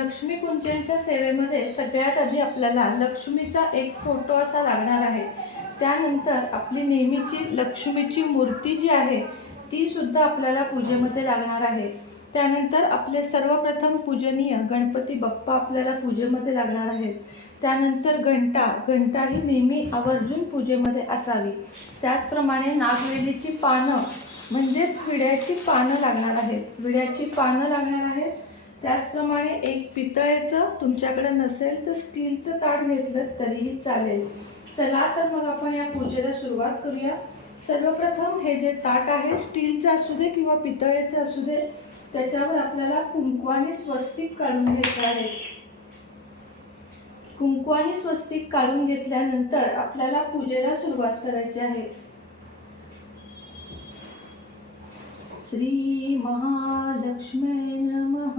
लक्ष्मीच्या सेवेमध्ये सगळ्यात आधी आपल्याला लक्ष्मीचा एक फोटो असा लागणार आहे. त्यानंतर आपली नेहमीची लक्ष्मीची मूर्ती जी आहे ती सुद्धा आपल्याला पूजेमध्ये लागणार आहे. त्यानंतर आपले सर्वप्रथम पूजनीय गणपती बाप्पा आपल्याला पूजेमध्ये लागणार आहेत. त्यानंतर घंटा घंटा ही नेहमी आवर्जून पूजेमध्ये असावी. त्याचप्रमाणे नागवेलीची पानं म्हणजेच विड्याची पानं लागणार आहेत. विड्याची पानं लागणार आहेत. त्याचप्रमाणे एक पितळेचं तुमच्याकडे नसेल तर स्टीलचं ताट घेतलं तरीही चालेल. चला तर मग आपण या पूजेला सुरुवात करूया. सर्वप्रथम हे जे ताट आहे स्टीलचं असू दे किंवा पितळेचं असू दे त्याच्यावर आपल्याला कुंकवाने स्वस्तिक काढून घ्यायचं आहे. कुंकवाने स्वस्तिक काढून घेतल्यानंतर आपल्याला पूजेला सुरुवात करायची आहे. श्रीमहालक्ष्म्यै नमः।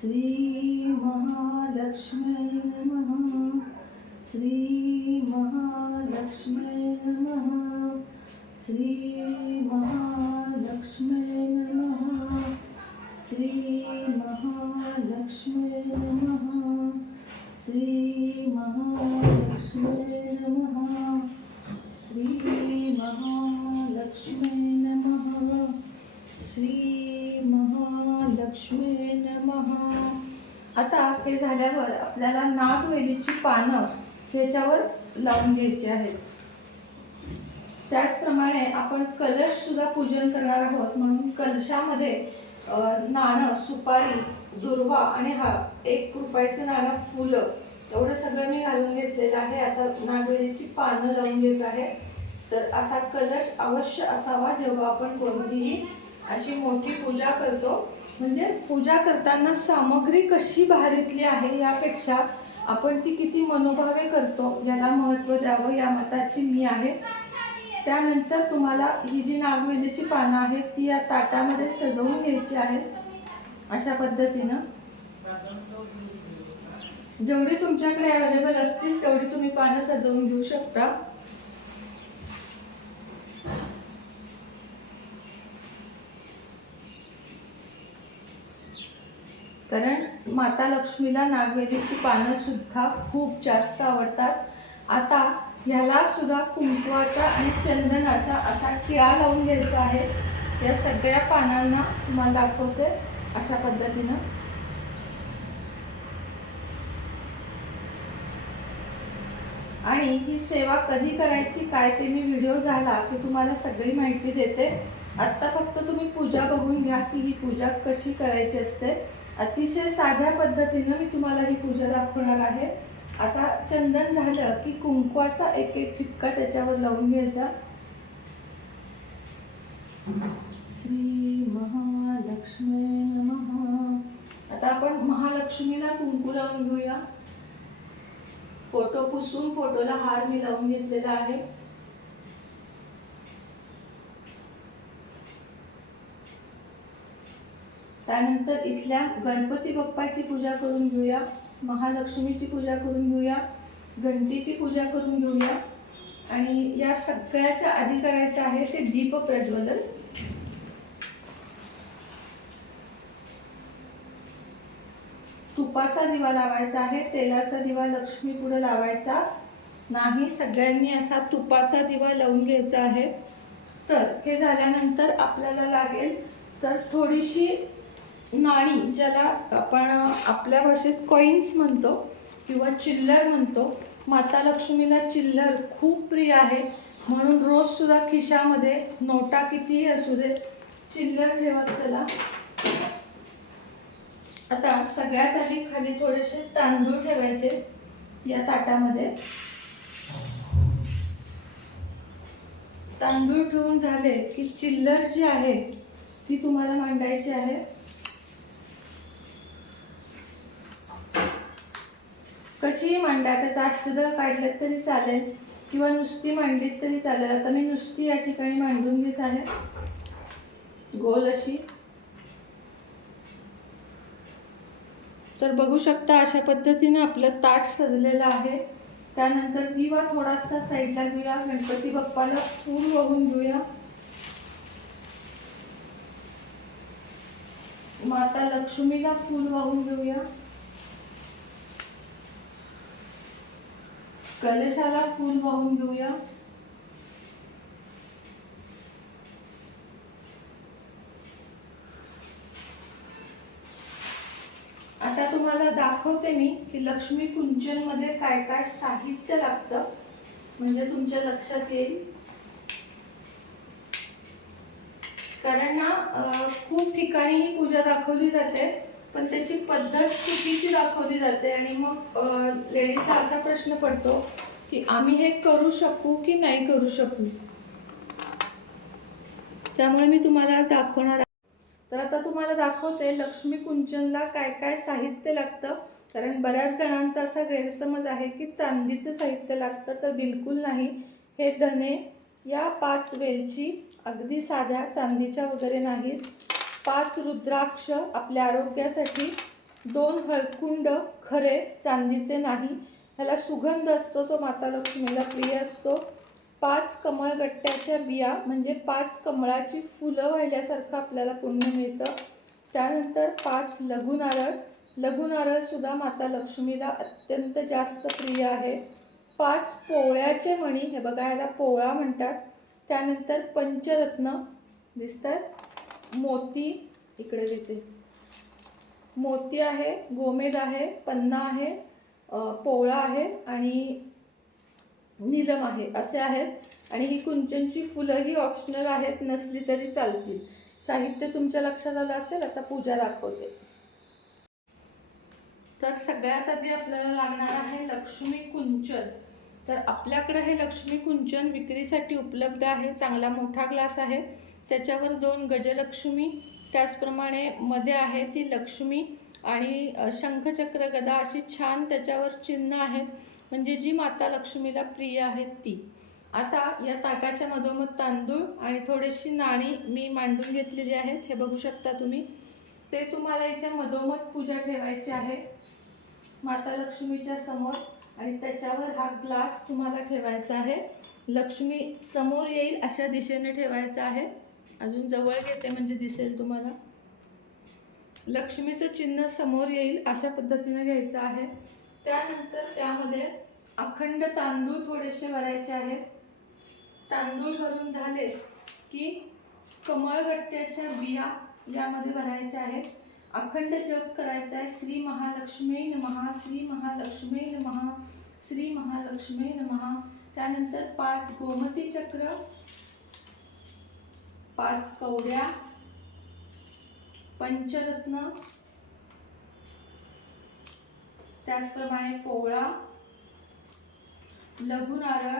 श्रीमहालक्ष्म्यै नमः। श्रीमहालक्ष्म्यै नमः। श्रीमहालक्ष्म्यै नमः। श्रीमहालक्ष्म्यै नमः। हे झाल्यावर आपल्याला नागवेलीची पानं ह्याच्यावर लावून घ्यायची आहेत. त्याचप्रमाणे आपण कलश सुद्धा पूजन करणार आहोत. म्हणून कलशामध्ये नाणं सुपारी दुर्वा आणि हा एक रुपयाचं नाणं फुलं एवढं सगळं मी घालून घेतलेलं आहे. आता नागवेलीची पानं लावून घेत आहे. तर असा कलश अवश्य असावा जेव्हा आपण कोणतीही अशी मोठी पूजा करतो. म्हणजे पूजा करताना सामग्री कशी भारीतली आहे यापेक्षा आपण ती किती मनोभावे करतो याला महत्त्व द्यावं या मताची मी आहे. त्यानंतर तुम्हाला ही जी नागवेलीची पानं आहेत ती या ताटामध्ये सजवून घ्यायची आहेत. अशा पद्धतीनं. जेवढी तुमच्याकडे अवेलेबल असतील तेवढी तुम्ही पानं सजवून घेऊ शकता. कारण माता लक्ष्मीला नागवेलीची पानंसुद्धा खूप जास्त आवडतात. आता ह्याला सुद्धा कुंकवाचा आणि चंदनाचा असा किळा लावून घ्यायचा आहे. या सगळ्या पानांना तुम्हाला दाखवते अशा पद्धतीनं. आणि ही सेवा कधी करायची काय ते मी व्हिडिओ झाला की तुम्हाला सगळी माहिती देते. आत्ता फक्त तुम्ही पूजा बघून घ्या की ही पूजा कशी करायची असते. अतिशय साध्या पद्धतीनं मी तुम्हाला ही पूजा दाखवणार आहे. आता चंदन झालं की कुंकवाचा एक एक ठिपका त्याच्यावर लावून घ्यायचा. श्री महालक्ष्मी नम. आता आपण महालक्ष्मीला कुंकू लावून घेऊया. फोटो पुसून फोटोला हार मी लावून घेतलेला आहे. त्यानंतर इथल्या गणपती बाप्पाची पूजा करून घेऊया महालक्ष्मीची पूजा करून घेऊया घंटीची पूजा करून घेऊया. आणि या सगळ्याच्या आधी करायचं आहे ते दीप प्रज्वलन. तुपाचा दिवा लावायचा आहे तेलाचा दिवा लक्ष्मी पुढे लावायचा. नाही सगळ्यांनी असा तुपाचा दिवा लावून घ्यायचा आहे. तर हे झाल्यानंतर आपल्याला लागेल तर थोडीशी नाणी ज्याला आपण आपल्या भाषेत कॉईन्स म्हणतो किंवा चिल्लर म्हणतो. माता लक्ष्मीला चिल्लर खूप प्रिय आहे. म्हणून रोज सुद्धा खिशामध्ये नोटा कितीही असू दे चिल्लर ठेवत चला. आता सगळ्यात आधी खाली थोडेसे तांदूळ ठेवायचे या ताटामध्ये. तांदूळ ठेवून झाले की चिल्लर जी आहे ती तुम्हाला मांडायची आहे. कशीही मांडा त्याचा अष्टदळ काढलं तरी चालेल. किंवा नुसती मांडलीत तरी चालेल. आता मी नुसती या ठिकाणी मांडून घेत आहे. गोल अशी. तर बघू शकता अशा पद्धतीने आपलं ताट सजलेलं आहे. त्यानंतर दिवा थोडासा साईडला घेऊया. गणपती बाप्पाला फूल वाहून घेऊया. माता लक्ष्मीला फूल वाहून घेऊया. कलशाला फूल वाहून घेऊया. आता तुम्हाला दाखवते मी की लक्ष्मी कुंचनमध्ये काय काय साहित्य लागतं. म्हणजे तुमच्या लक्षात येईल. कारण ना खूप ठिकाणी ही पूजा दाखवली जाते. पण त्याची पद्धत चुकीची दाखवली जाते आणि मग लेडीजला असा प्रश्न पडतो की आम्ही हे करू शकू की नाही करू शकू? त्यामुळे मी तुम्हाला आज दाखवणार आहे. तर आता तुम्हाला दाखवते लक्ष्मी कुंचनला काय काय साहित्य लागतं. कारण बऱ्याच जणांचा असा गैरसमज आहे की चांदीचं साहित्य लागतं तर बिलकुल नाही. हे धने या पाच वेलची अगदी साध्या चांदीच्या वगैरे नाहीत. पाच रुद्राक्ष आपल्या आरोग्यासाठी दोन हळकुंड खरे चांदीचे नाही. ह्याला सुगंध असतो तो माता लक्ष्मीला प्रिय असतो. पाच कमळगट्ट्याच्या बिया म्हणजे पाच कमळाची फुलं वाहिल्यासारखं आपल्याला पुण्य मिळतं. त्यानंतर पाच लघुनारळ. लघुनारळसुद्धा माता लक्ष्मीला अत्यंत जास्त प्रिय आहे. पाच पोळ्याचे मणी हे बघा ह्याला पोळा म्हणतात. त्यानंतर पंचरत्न दिसतात मोती इकडे देते. मोती आहे गोमेद आहे पन्ना आहे पोवळा पोळा आहे आणि नीलम आहे असे आहेत. आणि ही कुंचनची फुलंही ऑप्शनल आहेत नसली तरी चालतील. साहित्य तुमच्या लक्षात आलं असेल आता पूजा दाखवते. तर सगळ्यात आधी आपल्याला लागणार आहे लक्ष्मी कुंचन. तर आपल्याकडे हे लक्ष्मी कुंचन विक्रीसाठी उपलब्ध आहे चांगला मोठा ग्लास आहे. त्याच्यावर दोन गजलक्ष्मी त्याचप्रमाणे मध्ये आहे ती लक्ष्मी आणि शंखचक्र गदा अशी छान त्याच्यावर चिन्ह आहेत. म्हणजे जी माता लक्ष्मीला प्रिय आहेत ती. आता या ताटाच्या मधोमध तांदूळ आणि थोडीशी नाणी मी मांडून घेतलेली आहेत. हे बघू शकता तुम्ही. ते तुम्हाला इथे मधोमध पूजा ठेवायची आहे. माता लक्ष्मीच्या समोर आणि त्याच्यावर हा ग्लास तुम्हाला ठेवायचा आहे. लक्ष्मी समोर येईल अशा दिशेने ठेवायचा आहे. अजून जवळ घेते म्हणजे दिसेल तुम्हाला. लक्ष्मीचं चिन्ह समोर येईल अशा पद्धतीनं घ्यायचं आहे. त्यानंतर त्यामध्ये अखंड तांदूळ थोडेसे भरायचे आहेत. तांदूळ भरून झाले की कमळगट्ट्याच्या बिया यामध्ये भरायच्या आहेत. अखंड जप करायचा आहे. श्री महालक्ष्मी नमहा श्री महालक्ष्मी नमहा श्री महालक्ष्मी नमहा. त्यानंतर पाच गोमती चक्र पाच कवड्या पंचरत्न त्याचप्रमाणे पोवळा लघु नारळ.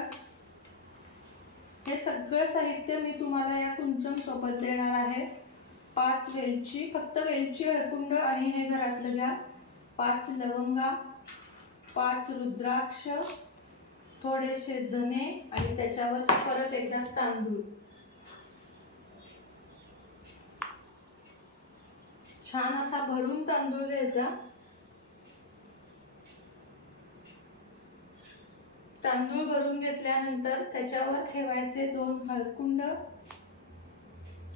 हे सगळं साहित्य मी तुम्हाला या कुंचम सोबत देणार आहे. पाच वेलची फक्त वेलची हळकुंड आणि हे घरातलं घ्या. पाच लवंगा पाच रुद्राक्ष थोडेसे धने आणि त्याच्यावर परत एकदा तांदूळ. छान असा भरून तांदूळ घ्यायचा. तांदूळ भरून घेतल्यानंतर त्याच्यावर ठेवायचे दोन हळकुंड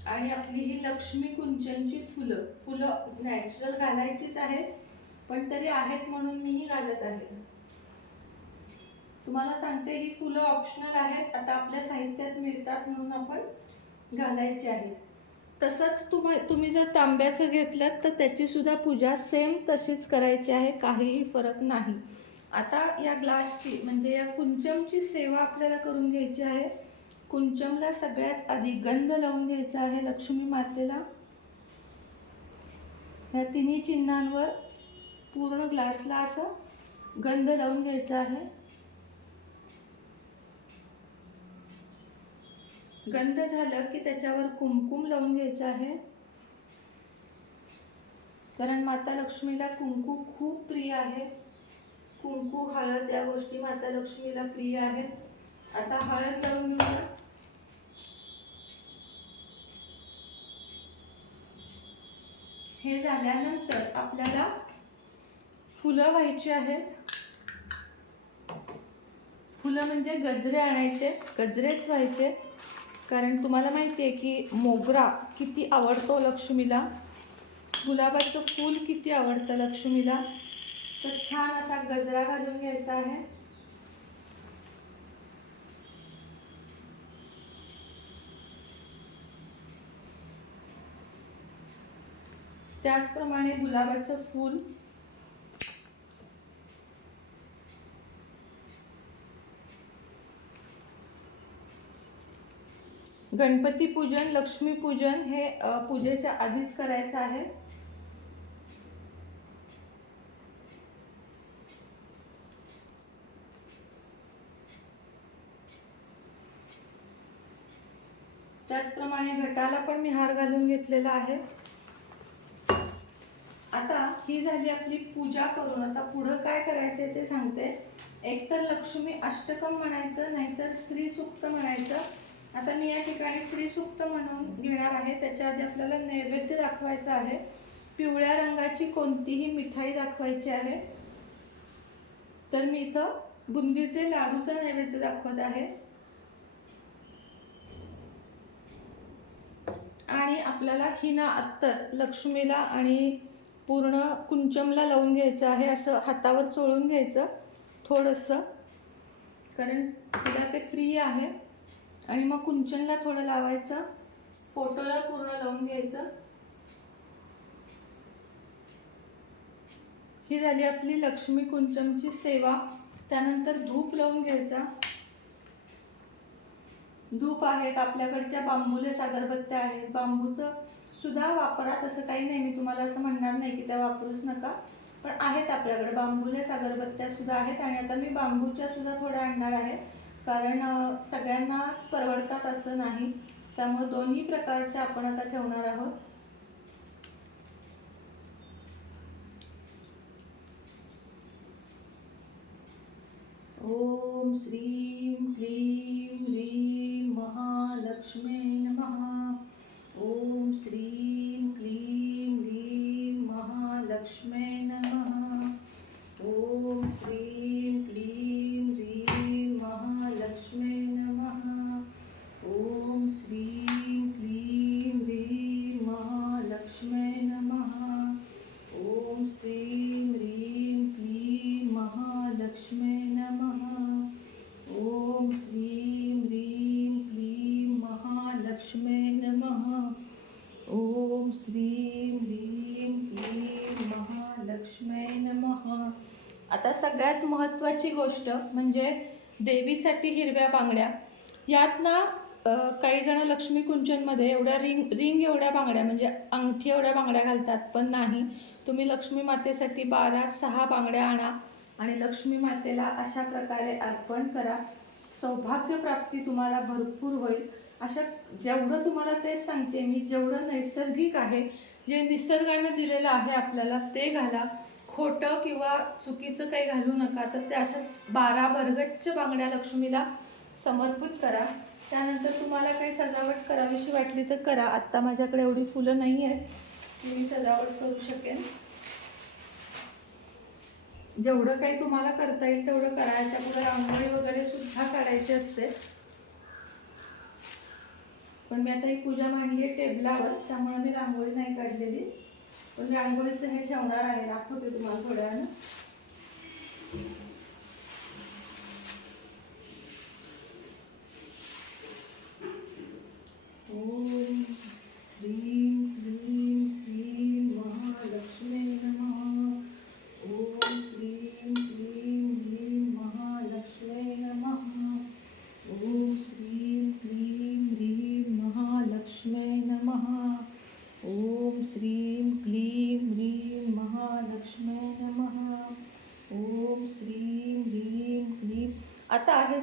आणि आपली ही लक्ष्मी कुंचनची फुलं. फुलं नॅचरल घालायचीच आहेत पण तरी आहेत म्हणून मीही घालत आहे. तुम्हाला सांगते ही फुलं ऑप्शनल आहेत. आता आपल्या साहित्यात मिळतात म्हणून आपण घालायची आहे तसंच तुम्हा तुम्ही जर तांब्याचं घेतलं तर त्याचीसुद्धा पूजा सेम तशीच करायची आहे काहीही फरक नाही. आता या ग्लासची म्हणजे या कुंचमची सेवा आपल्याला करून घ्यायची आहे. कुंचमला सगळ्यात आधी गंध लावून घ्यायचा आहे लक्ष्मी मातेला. ह्या तिन्ही चिन्हांवर पूर्ण ग्लासला असं गंध लावून घ्यायचा आहे. गंध झालं की त्याच्यावर कुमकुम लावून घ्यायचं आहे. कारण माता लक्ष्मीला कुंकू खूप प्रिय आहे. कुंकू हळद या गोष्टी माता लक्ष्मीला प्रिय आहेत. आता हळद लावून घेऊया. हे झाल्यानंतर आपल्याला फुलं व्हायची आहेत. फुलं म्हणजे गजरे आणायचे गजरेच व्हायचे. कारण तुम्हाला माहिती आहे की मोगरा किती आवडतो लक्ष्मीला? गुलाबाचं फूल किती आवडतं लक्ष्मीला? तर छान असा गजरा घालून घ्यायचा आहे. त्याचप्रमाणे गुलाबाचं फूल गणपती पूजन लक्ष्मी पूजन हे पूजेच्या आधीच करायचं आहे. त्याचप्रमाणे घटाला पण मी हार घालून घेतलेला आहे. आता ही झाली आपली पूजा करून. आता पुढं काय करायचंय ते सांगते. एकतर लक्ष्मी अष्टकम म्हणायचं नाहीतर श्री सुक्त म्हणायचं. आता मी या ठिकाणी श्री सुक्त म्हणून घेणार आहे. त्याच्या आधी आपल्याला नैवेद्य दाखवायचा आहे. पिवळ्या रंगाची कोणतीही मिठाई दाखवायची आहे. तर मी इथं बुंदीचे लाडूचा नैवेद्य दाखवत आहे. आणि आपल्याला हिना अत्तर लक्ष्मीला आणि पूर्ण कुंचमला लावून घ्यायचं आहे. असं हातावर चोळून घ्यायचं थोडंसं. कारण तिला ते प्रिय आहे. आणि मग कुंचनला थोडं लावायचं. फोटोला पूर्ण लावून घ्यायचं. ही झाली आपली लक्ष्मी कुंचमची सेवा. त्यानंतर धूप लावून घ्यायचा. धूप आहेत आपल्याकडच्या बांबूलेच अगरबत्त्या आहेत. बांबूचं सुद्धा वापरा तसं काही नाही. मी तुम्हाला असं म्हणणार नाही की त्या वापरूच नका. पण आहेत आपल्याकडे बांबूलेच अगरबत्त्या सुद्धा आहेत. आणि आता मी बांबूच्या सुद्धा थोड्या आणणार आहे. कारण सगळ्यांनाच परवडतात असं नाही. त्यामुळे दोन्ही प्रकारच्या आपण आता ठेवणार आहोत. ओम श्रीं क्लीं ह्रीं महालक्ष्मी नमः. ओम श्री सगळ्यात महत्त्वाची गोष्ट म्हणजे देवीसाठी हिरव्या बांगड्या. यात ना काही जण लक्ष्मी कुंचनमध्ये एवढ्या रिंग रिंग एवढ्या बांगड्या म्हणजे अंगठी एवढ्या बांगड्या घालतात पण नाही. तुम्ही लक्ष्मी मातेसाठी बारा सहा बांगड्या आणा आणि लक्ष्मी मातेला अशा प्रकारे अर्पण करा. सौभाग्य प्राप्ती तुम्हाला भरपूर होईल. अशा जेवढं तुम्हाला तेच सांगते मी जेवढं नैसर्गिक आहे जे निसर्गानं दिलेलं आहे आपल्याला ते घाला. खोटं किंवा चुकीचं काही घालू नका तर त्या अशा बारा भरगच्च बांगड्या लक्ष्मीला समर्पित करा. त्यानंतर तुम्हाला काही सजावट करावीशी वाटली तर करा. आत्ता माझ्याकडे एवढी फुलं नाही आहेत. की मी सजावट करू शकेन. जेवढं काही तुम्हाला करता येईल तेवढं करायच्या पुढे रांगोळी वगैरे सुद्धा काढायची असते. पण मी आता ही पूजा मांडली आहे टेबलावर त्यामुळे मी रांगोळी नाही काढलेली. पण रांगोळीचं हे ठेवणार आहे. दाखवते तुम्हाला थोड्या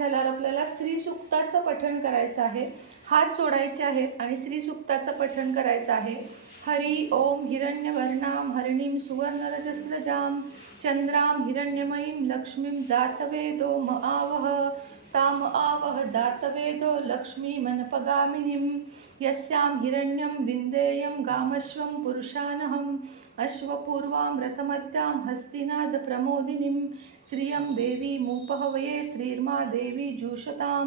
झाल्यावर आपल्याला श्रीसुक्ताचं पठण करायचं आहे. हात जोडायचे आहेत आणि श्रीसुक्ताचं पठण करायचं आहे. हरी ओम हिरण्यवर्णाम हरिणीं सुवर्णरजस्रजां चंद्रां हिरण्यमयीं लक्ष्मीं जातवेदो म आवह ताम आवह जातवेदो लक्ष्मीमनपगामिनीं यस्यां हिरण्यं विन्देयं गामश्वं पुरुषानहम् अश्वपूर्वां रथमत्यां हस्तिनादप्रमोदिनीं श्रियं देवी मूपहवये श्रीर्मा देवी जूषतां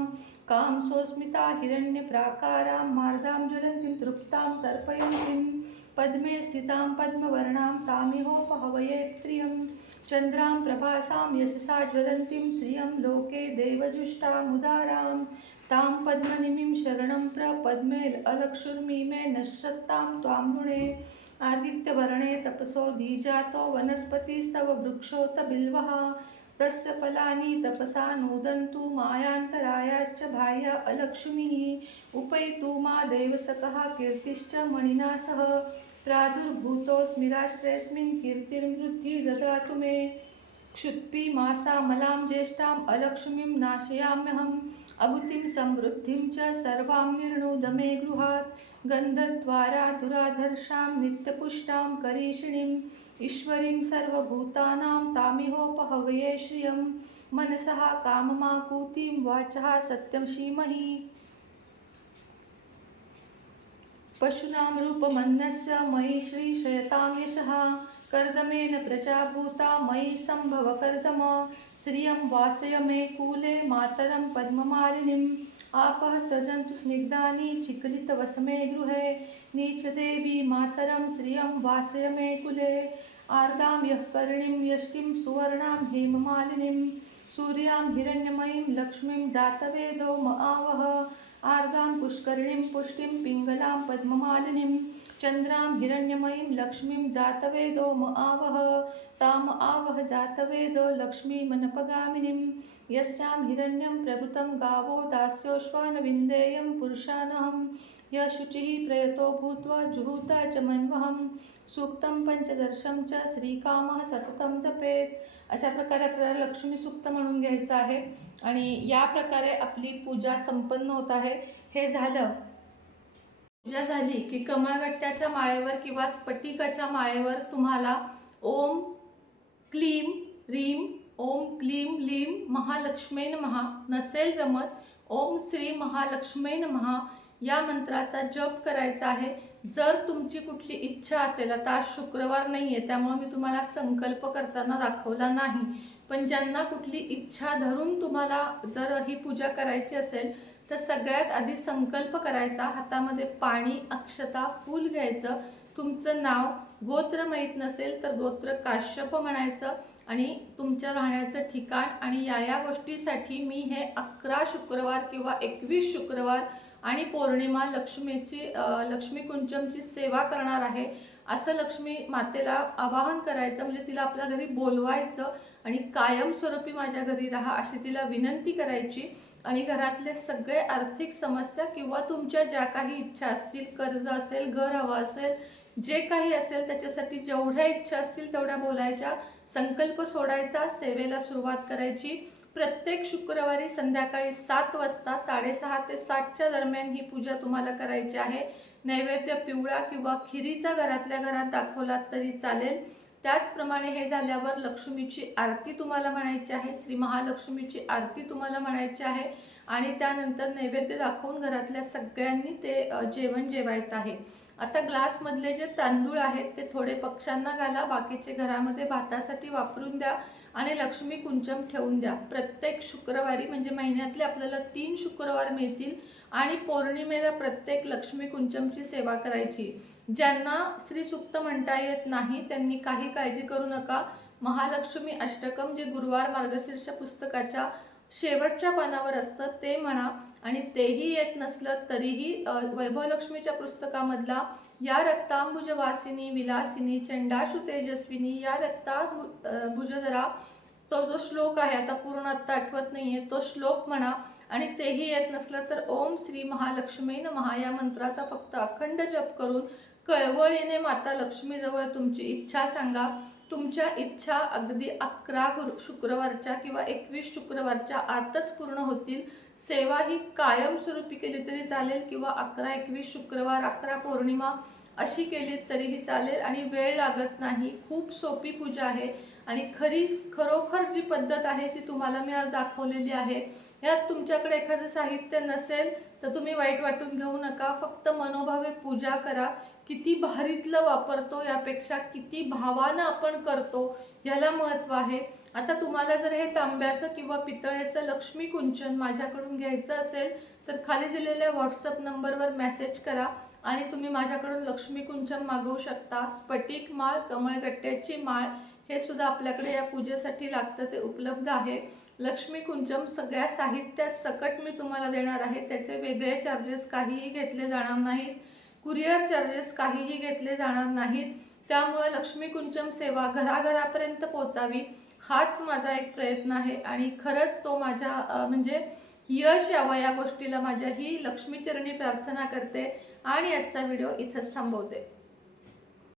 कां सोऽस्मिता हिरण्यप्राकारां मार्दां ज्वलन्तीं तृप्तां तर्पयन्तीं पद्मे स्थितां पद्मवर्णां तामिहोपहवये प्रियं चन्द्रां प्रभासां यशसा ज्वलन्तीं श्रियं लोके देवजुष्टामुदारां तां पद्मनिनीं शरणं प्रपद्मे अलक्षुर्मी मे नश्यत्तां त्वां ऋणे आदित्यवर्णे तपसो धीजातो वनस्पतिस्तव वृक्षोत बिल्वः तस्य फलानि तपसा नोदन्तु मायान्तरायाश्च भार्या अलक्ष्मीः। उपैतु मा देवसकः कीर्तिश्च मणिना सह प्रादुर्भूतोऽस्मि राष्ट्रेऽस्मिन् कीर्तिर्वृद्धिः ददातु मे। क्षुत्पि मासामलां ज्येष्ठाम् अलक्ष्मीं नाशयाम्यहम्। अगुतिं समृद्धिं च सर्वां निर्णोद मे गृहात् गन्धद्वारातुराधर्षां नित्यपुष्टां करीषिणीम् ईश्वरीं सर्वभूतानां तामिहोपहवये श्रियं। मनसः काममाकूतिं वाचः सत्यं श्रीमहि। पशूनां रूपमन्नस्य मयि श्रीशयतां यशः। कर्दमेन प्रजाभूता मयि सम्भव कर्दम श्रियं वासय मे कूले मातरं पद्ममालिनीम् आपः सृजन्तु स्निग्धानि चिकलितवसमे गृहे। नीचदेवी मातरं श्रियं वासय मे कुले। आर्दां यः कर्णीं यष्टिं सुवर्णां हेममालिनीं। सूर्यां हिरण्यमयीं लक्ष्मीं जातवेदो म आवह। आर्गां पुष्करिणीं पुष्टिं पिङ्गलां पद्ममालिनीं। चन्द्रां हिरण्यमयीं लक्ष्मीं जातवेदो म आवह ताम आवह जातवेदो लक्ष्मीमनपगामिनीं यस्यां हिरण्यं प्रभुतं गावो दास्योश्वानविन्देयं पुरुषानहं य शुचिः प्रयतो भूत्वा जुहूता च मन्वहं सूक्तं पंचदर्शम च श्रीकामः सततं जपेत। अशा प्रकारे आपल्याला लक्ष्मी सूक्त म्हणून घ्यायचं आहे. आणि या प्रकारे आपली पूजा संपन्न होत आहे. हे झालं. पूजा झाली की कमळगट्ट्याच्या माळेवर किंवा स्फटिकाच्या माळेवर तुम्हाला ओम क्लीम रीम ओम क्लीम लीम महालक्ष्मेन महा नसेल जमत ओम श्री महालक्ष्मेन महा या मंत्राचा जप करायचा आहे. जर तुमची कुठली इच्छा असेल आता आज शुक्रवार नाही आहे त्यामुळे मी तुम्हाला संकल्प करताना दाखवला नाही. पण ज्यांना कुठली इच्छा धरून तुम्हाला जर ही पूजा करायची असेल तर सगळ्यात आधी संकल्प करायचा हातामध्ये पाणी अक्षता फूल घ्यायचं. तुमचं नाव गोत्र माहीत नसेल तर गोत्र काश्यप म्हणायचं आणि तुमच्या राहण्याचं ठिकाण आणि या या गोष्टीसाठी मी हे अकरा शुक्रवार किंवा एकवीस शुक्रवार आणि पौर्णिमा लक्ष्मीची लक्ष्मीकुंचमची लक्ष्मी कुंचमची सेवा करणार आहे. असं लक्ष्मी मातेला आवाहन करायचं म्हणजे तिला आपल्या घरी बोलवायचं आणि कायमस्वरूपी माझ्या घरी राहा अशी तिला विनंती करायची. आणि घरातले सगळे आर्थिक समस्या किंवा तुमच्या ज्या काही इच्छा असतील कर्ज असेल घर हवं असेल जे काही असेल त्याच्यासाठी जेवढ्या इच्छा असतील तेवढ्या बोलायच्या संकल्प सोडायचा सेवेला सुरुवात करायची. प्रत्येक शुक्रवारी संध्याकाळी सात वाजता साडेसहा ते सातच्या दरम्यान ही पूजा तुम्हाला करायची आहे. नैवेद्य पिवळा किंवा खिरीचा घरातल्या घरात दाखवला तरी चालेल. त्याचप्रमाणे हे झाल्यावर लक्ष्मीची आरती तुम्हाला म्हणायची आहे. श्री महालक्ष्मीची आरती तुम्हाला म्हणायची आहे. आणि त्यानंतर नैवेद्य दाखवून घरातल्या सगळ्यांनी ते जेवण जेवायचं आहे. आता ग्लासमधले जे तांदूळ आहेत ते थोडे पक्ष्यांना घाला बाकीचे घरामध्ये भातासाठी वापरून द्या आणि लक्ष्मी कुंचम ठेवून द्या. प्रत्येक शुक्रवारी म्हणजे महिन्यातले आपल्याला तीन शुक्रवार मिळतील आणि पौर्णिमेला प्रत्येक लक्ष्मी कुंचमची सेवा करायची. ज्यांना श्रीसुक्त म्हणता येत नाही त्यांनी काही काळजी करू नका. महालक्ष्मी अष्टकम जे गुरुवार मार्गशीर्ष पुस्तकाच्या शेवटच्या पानावर असतं ते म्हणा आणि तेही येत नसलं तरीही वैभवलक्ष्मीच्या पुस्तकामधला या रक्तांबुज वासिनी विलासिनी चंडाशु तेजस्विनी या रक्ता भुजधरा तो जो श्लोक आहे आता पूर्ण आत्ता आठवत नाही आहे तो श्लोक म्हणा आणि तेही येत नसलं तर ओम श्री महालक्ष्मी महा या मंत्राचा फक्त अखंड जप करून कळवळीने माता लक्ष्मीजवळ तुमची इच्छा सांगा. तुमच्या इच्छा अगदी अकरा गुरु शुक्रवारच्या किंवा एकवीस शुक्रवारच्या आतच पूर्ण होतील. सेवा ही कायमस्वरूपी केली तरी चालेल किंवा अकरा एकवीस शुक्रवार अकरा पौर्णिमा अशी केली तरीही चालेल आणि वेळ लागत नाही. खूप सोपी पूजा आहे आणि खरी खरोखर जी पद्धत आहे ती तुम्हाला मी आज दाखवलेली आहे. यात तुमच्याकडे एखादं साहित्य नसेल तर तुम्ही वाईट वाटून घेऊ नका. फक्त मनोभावे पूजा करा. किती भारीतलं वापरतो यापेक्षा किती भावानं आपण करतो ह्याला महत्त्व आहे. आता तुम्हाला जर हे तांब्याचं किंवा पितळेचं लक्ष्मी कुंचन माझ्याकडून घ्यायचं असेल तर खाली दिलेल्या व्हॉट्सअप नंबरवर मेसेज करा आणि तुम्ही माझ्याकडून लक्ष्मी कुंचन मागवू शकता. स्फटिक माळ कमळगट्ट्याची माळ हे सुद्धा आपल्याकडे या पूजेसाठी लागतं ते उपलब्ध आहे. लक्ष्मी कुंचम सगळ्या साहित्यात सकट मी तुम्हाला देणार आहे. त्याचे वेगळे चार्जेस काहीही घेतले जाणार नाहीत. कुरिअर चार्जेस काहीही घेतले जाणार नाहीत. त्यामुळे लक्ष्मी कुंचम सेवा घराघरापर्यंत पोचावी हाच माझा एक प्रयत्न आहे. आणि खरंच तो माझ्या म्हणजे यश यावं या गोष्टीला माझ्या ही लक्ष्मीचरणी प्रार्थना करते आणि आजचा व्हिडिओ इथंच थांबवते.